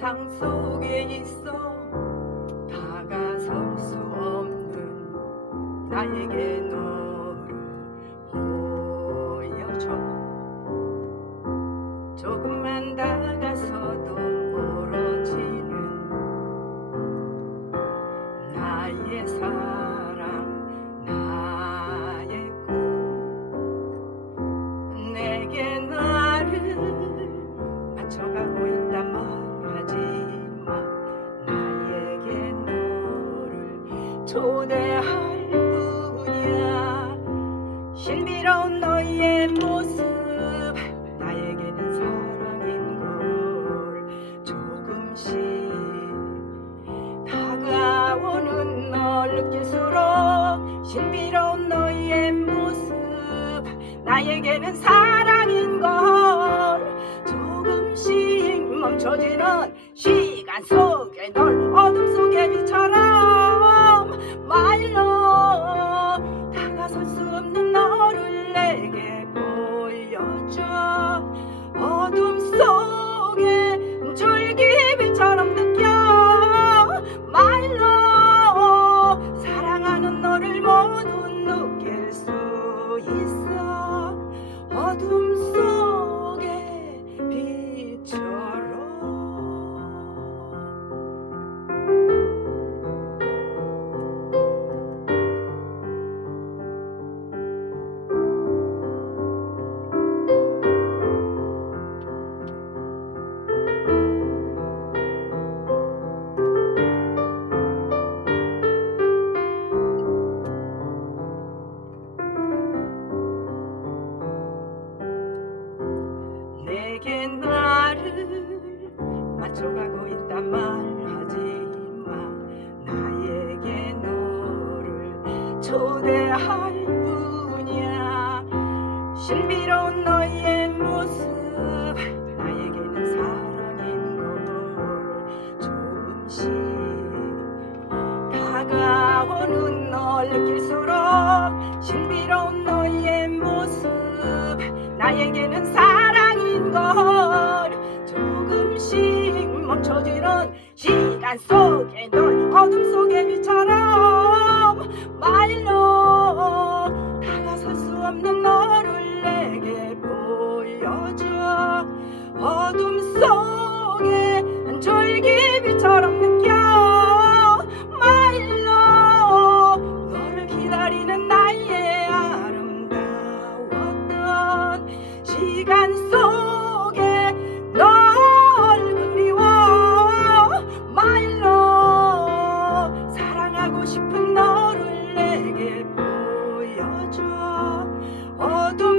환상 속에 있어 다가설 수 없는 나에게 너 초대할 뿐이야. 신비로운 너의 모습 나에게는 사랑인 걸 조금씩 다가오는 널 느낄수록 신비로운 너의 모습 나에게는 사랑인 걸 조금씩 멈춰지는 시간 속에 널 어둠 속의 빛처럼 말로 내게 나를 맞춰가고 있단 말하지 마 나에게 너를 초대할 뿐이야. 신비로운 너의 모습 나에게는 사랑인 걸 조금씩 다가오는 널 느낄수록 신비로운 너의 모습 나에게는 사랑 시간 속에 널 어둠 속의 빛처럼 날 보여줘. 어둠